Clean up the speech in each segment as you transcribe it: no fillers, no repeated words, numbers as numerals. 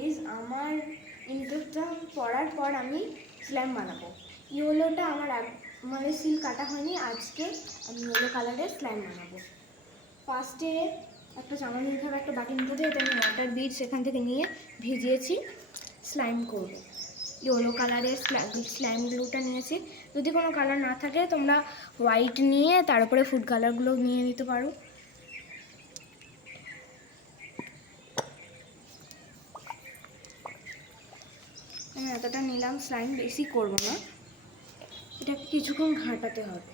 Guys, আমার ইন্টারটা পড়ার পর আমি স্ল্যাম বানাবো। ইয়েলোটা আমার মানে সিল কাটা হয়নি, আজকে আমি ইয়েলো কালারের স্ল্যাম বানাবো। ফার্স্টে একটা চামচ নিতে হবে, একটা বাটি নিতে হবে, এটা আমি ওয়াটার বিটস এখান থেকে নিয়ে ভিজিয়েছি, স্লাইম করবো। ইয়েলো কালারের স্লাইম গ্লুটা নিয়েছি। যদি কোনো কালার না থাকে তোমরা হোয়াইট নিয়ে তার উপরে ফুড কালারগুলো নিয়ে নিতে পারো। আমি এতটা নিলাম, স্লাইম বেশি করবো না, এটাকে কিছুক্ষণ ঘাঁটাতে হবে।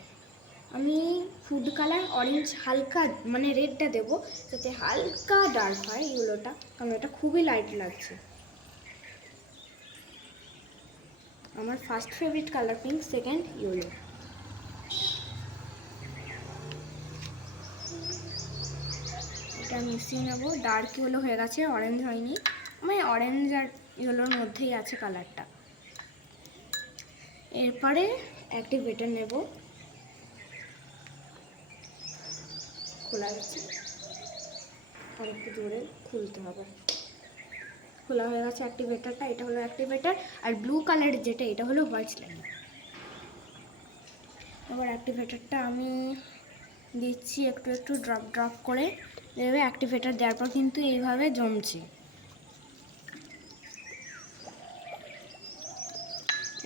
আমি ফুড কালার অরেঞ্জ হালকা মানে রেডটা দেবো যাতে হালকা ডার্ক হয় ইয়েলোটা, কারণ এটা খুবই লাইট লাগছে। আমার first favourite colour pink, second yellow. এটা মিশিয়ে নেবো। ডার্ক ইয়েলো হয়ে গেছে, অরেঞ্জ হয়নি, মানে অরেঞ্জ আর ইয়েলোর মধ্যেই আছে কালারটা। এরপরে অ্যাক্টিভেটর নেব, খোলা যাচ্ছে, আর একটু জোরে খুলতে হবে। খোলা হয়ে গেছে অ্যাক্টিভেটারটা, এটা হলো অ্যাক্টিভেটার। আর ব্লু কালারের যেটা, এটা হলো হোয়াইট স্লাইম। এবার অ্যাক্টিভেটারটা আমি দিচ্ছি একটু একটু ড্রপ ড্রপ করে দেবে। অ্যাক্টিভেটার দেওয়ার পর কিন্তু এইভাবে জমছে,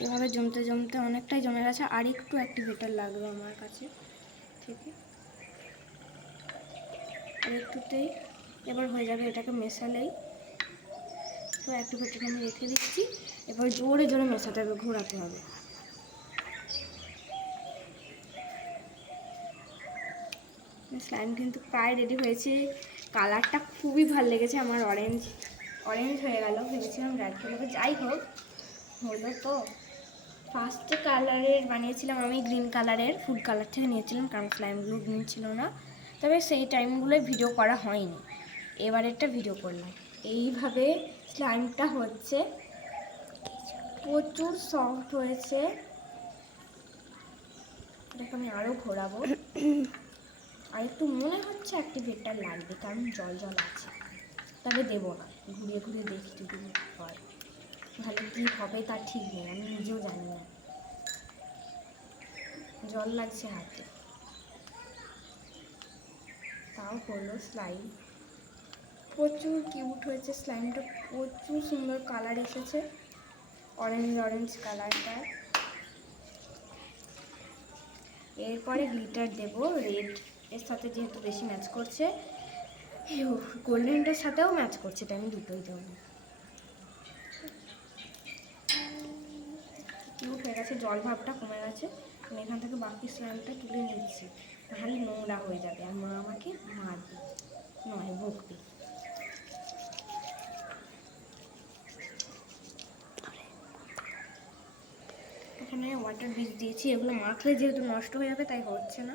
এভাবে জমতে জমতে অনেকটাই জমে গেছে। আর একটু অ্যাক্টিভেটার লাগবে আমার কাছে থেকে, আর একটুতেই এবার হয়ে যাবে। এটাকে মেশালেই তো অ্যাক্টিভেটার আমি রেখে দিচ্ছি। এবার জোরে জোরে মেশাতে হবে, ঘোরাতে হবে। স্লাইম কিন্তু প্রায় রেডি হয়েছে। কালারটা খুবই ভালো লেগেছে আমার, অরেঞ্জ অরেঞ্জ হয়ে গেল, ভেবেছিলাম রেড কালার, যাই হোক হলো। তো ফার্স্ট কালারের বানিয়েছিলাম আমি গ্রিন কালারের, ফুড কালার থেকে নিয়েছিলাম কারণ স্লাইমগুলো গ্রিন ছিল না, তবে সেই টাইমগুলোয় ভিডিও করা হয়নি, এবার একটা ভিডিও করলাম। এইভাবে স্লাইমটা হচ্ছে, প্রচুর সফট হয়েছে। এটাকে আমি আরও ঘোরাবো। আর একটু মনে হচ্ছে অ্যাক্টিভেটর লাগবে কারণ জল জল আছে, তবে দেবো না, ঘুরিয়ে ঘুরিয়ে দেখি যদি হয়। তাহলে কী হবে তার ঠিক নেই, আমি নিজেও জানি না। জল লাগছে হাতে, তাও হলো স্লাইম। প্রচুর কিউট হয়েছে স্লাইমটা, প্রচুর সুন্দর কালার এসেছে, অরেঞ্জ অরেঞ্জ কালারটা। এরপরে গ্লিটার দেব রেড এর সাথে, যেহেতু বেশি ম্যাচ করছে, গোল্ডেনটার সাথেও ম্যাচ করছে, তাই আমি দুটোই দেবো। কিউট হয়ে গেছে, জল ভাবটা কমে গেছে। আমি এখান থেকে বাকি স্লাইমটা তুলে নিচ্ছি, নাহলে নোংরা হয়ে যাবে আর মা আমাকে মারবে, নয় বকবে। এখানে ওয়াটার বিট দিয়েছি, এগুলো মাখলে যেহেতু নষ্ট হয়ে যাবে তাই হচ্ছে না।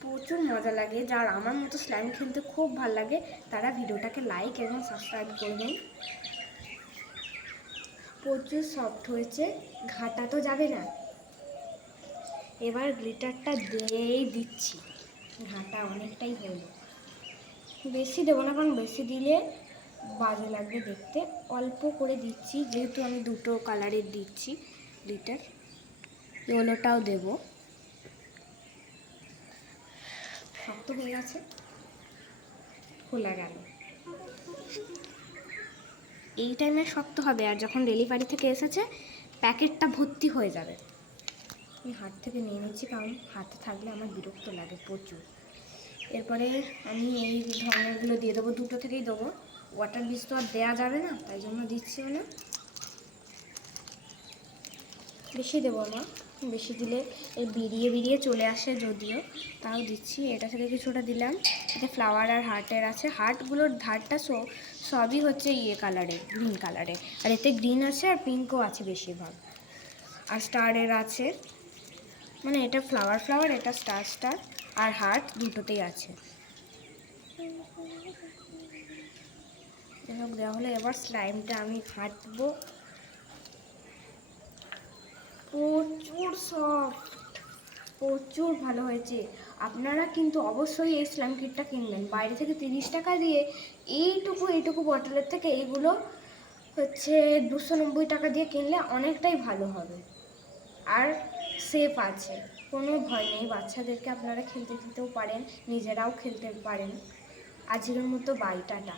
প্রচুর মজা লাগে, যার আমার মতো স্লাইম খেলতে খুব ভালো লাগে তারা ভিডিওটাকে লাইক এবং সাবস্ক্রাইব করবেন। প্রচুর সফট হয়েছে, ঘাটা তো যাবে না। এবার গ্লিটারটা দিয়েই দিচ্ছি, ঘাটা অনেকটাই হলো, বেশি দেবো না কারণ বেশি দিলে বাজে লাগবে দেখতে। অল্প করে দিচ্ছি, যেহেতু আমি দুটো কালারের দিচ্ছি গ্লিটার। ইয়েলোটাও দেবো। শক্ত হয়ে গেছে, খোলা গেল। এই টাইমে শক্ত হবে, আর যখন ডেলিভারি থেকে এসেছে প্যাকেটটা ভর্তি হয়ে যাবে। আমি হাত থেকে নিয়ে নিচ্ছি কারণ হাতে থাকলে আমার বিরক্ত লাগে প্রচুর। এরপরে আমি এই ধরনেরগুলো দিয়ে দেবো, দুটো থেকেই দেবো। ওয়াটার বিট তো আর দেওয়া যাবে না, তাই জন্য দিচ্ছিও না। বেশি দেবো না, বেশি দিলে এই বেরিয়ে বেরিয়ে চলে আসে, যদিও তাও দিচ্ছি। এটা থেকে কিছুটা দিলাম, এতে ফ্লাওয়ার আর হার্টের আছে। হার্টগুলোর ধারটা সবই হচ্ছে ইয়ে কালারের, গ্রিন কালারের, আর এতে গ্রিন আছে আর পিঙ্কও আছে বেশিরভাগ, আর স্টারের আছে। মানে এটা ফ্লাওয়ার ফ্লাওয়ার, এটা স্টার স্টার, আর হার্ট দুটোতেই আছে। যাই হোক, দেওয়া হলে এবার স্লাইমটা আমি ঘাঁটবো। প্রচুর সফট, প্রচুর ভালো হয়েছে। আপনারা কিন্তু অবশ্যই এই স্লাইম কিটটা কিনবেন। বাইরে থেকে 30 টাকা দিয়ে এইটুকু বটলের থেকে এইগুলো হচ্ছে 290 টাকা দিয়ে কিনলে অনেকটাই ভালো হবে। আর সেফ আছে, কোনো ভয় নেই। বাচ্চাদেরকে আপনারা খেলতে দিতেও পারেন, নিজেরাও খেলতে পারেন। আজকের মতো বাই, টাটা।